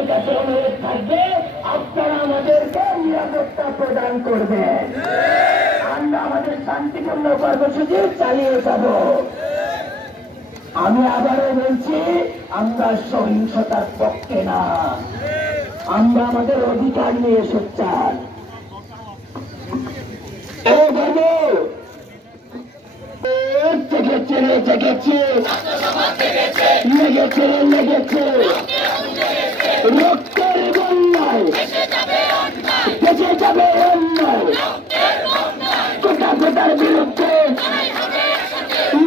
আপনাদের কাছে অনুরোধ থাকবে, আপনারা আমাদেরকে নিরাপত্তা প্রদান করবেন। আমরা আমাদের শান্তিপূর্ণ কর্মসূচি চালিয়ে যাব। আমি আবারও বলছি, আমরা সহিংসতার পক্ষে না। আমরা আমাদের অধিকার নিয়ে সোচ্চার। জেগেছে রে জেগেছে লেগেছে লেগেছে। রক্তের বন্যায় বেঁচে যাবে অন্যায়। কোটা কোটার বিরুদ্ধে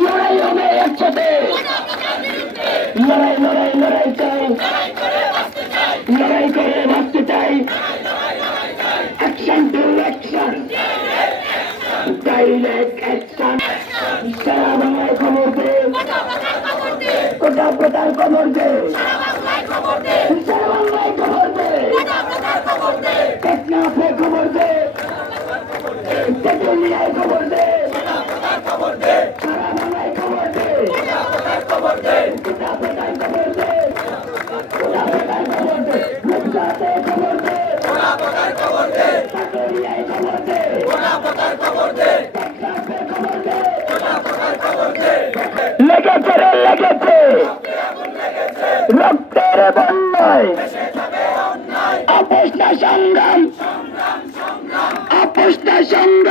লড়াই হবে একসাথে। লড়াই লড়াই লড়াই চাই। লড়াই করে বাঁচতে চাই। Action to action direct action সারা বাংলায় খবর দে। কোটা কোটার খবর দে সারা বাংলায় খবর দে টেকনাফে খবর দে তেতুলিয়ায় খবর দে। সংগ্রাম। আপোষ সংগ্রাম।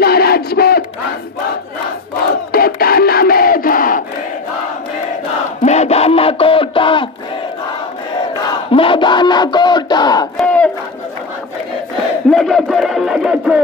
अपना राजपथ ठिकाना मेधा मैदाना कोटा मैदाना कोटा लगे लगे थे